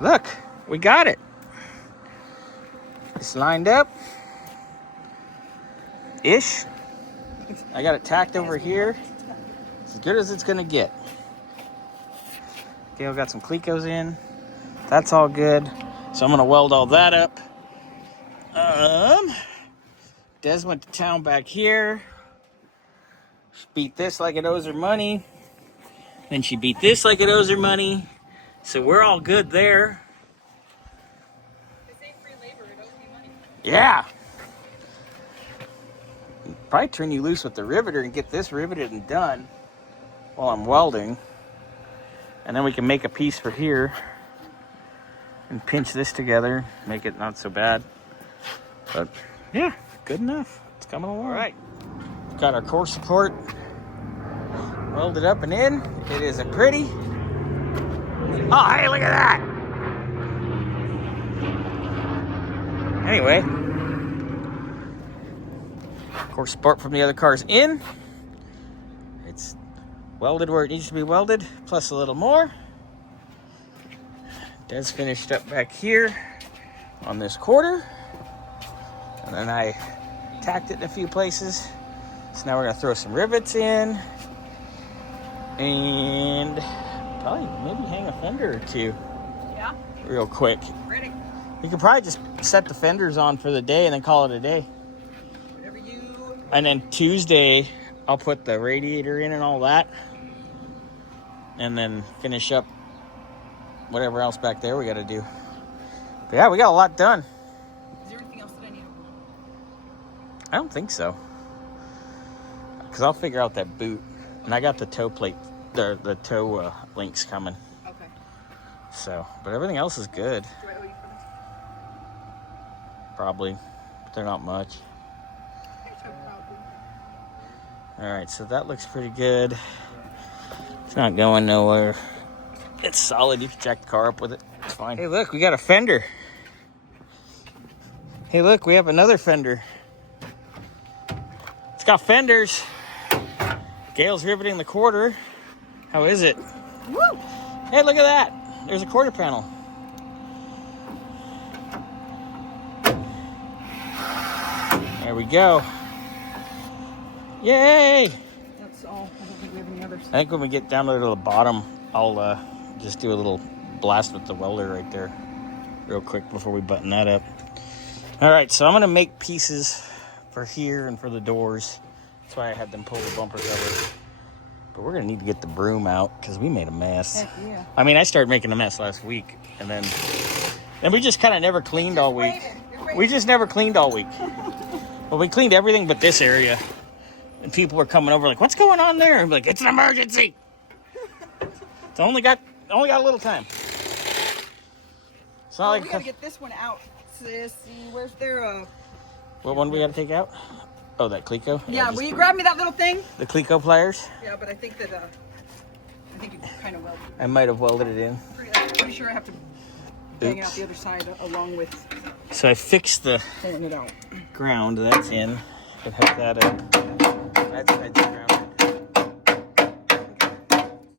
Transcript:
Look, we got it. It's lined up. Ish. I got it tacked over here. As good as it's gonna get. Gayle got some clecos in. That's all good. So I'm gonna weld all that up. Des went to town back here. She beat this like it owes her money. Then she beat this like it owes her money. So we're all good there. This ain't free labor, it owes me money. Yeah. Probably turn you loose with the riveter and get this riveted and done while I'm welding. And then we can make a piece for here and pinch this together, make it not so bad. But yeah, good enough. It's coming along. All right. Got our core support welded up and in. It is a pretty. Oh, hey, look at that. Anyway, core support from the other car's in. It's welded where it needs to be welded, plus a little more. Des finished up back here on this quarter. And then I tacked it in a few places. So now we're gonna throw some rivets in. And probably maybe hang a fender or two. Yeah? Real quick. Ready. You could probably just set the fenders on for the day and then call it a day. Whatever you... And then Tuesday, I'll put the radiator in and all that. And then finish up whatever else back there we got to do. But yeah, we got a lot done. Is there anything else that I need? I don't think so. Because I'll figure out that boot. And I got the toe plate, the toe links coming. Okay. So, but everything else is good. Do I owe you for this? Probably. But they're not much. All right, so that looks pretty good. It's not going nowhere. It's solid. You can jack the car up with it. It's fine. Hey, look, we got a fender. Hey, look, we have another fender. It's got fenders. Gayle's riveting the quarter. How is it? Woo! Hey, look at that. There's a quarter panel. There we go. Yay! That's all. I don't think we have any others. I think when we get down to the bottom, I'll just do a little blast with the welder right there real quick before we button that up. All right, so I'm going to make pieces for here and for the doors. That's why I had them pull the bumper cover. But we're going to need to get the broom out because we made a mess. Heck yeah. I mean, I started making a mess last week, and then we just kind of never cleaned all week. We just never cleaned all week. Well, we cleaned everything but this area. And people were coming over like, what's going on there? I'm like, it's an emergency. It's only got a little time. It's not like we gotta get this one out, sis. Where's their What one we gotta take out? Oh, that Cleco? Yeah, will you grab me that little thing? The Cleco pliers? Yeah, but I think that I think you kind of welded it. I might have welded it in. Pretty sure I have to bang it out the other side along with So I fixed the pulling it out. ground. That's in. I can hook that up. That's ground.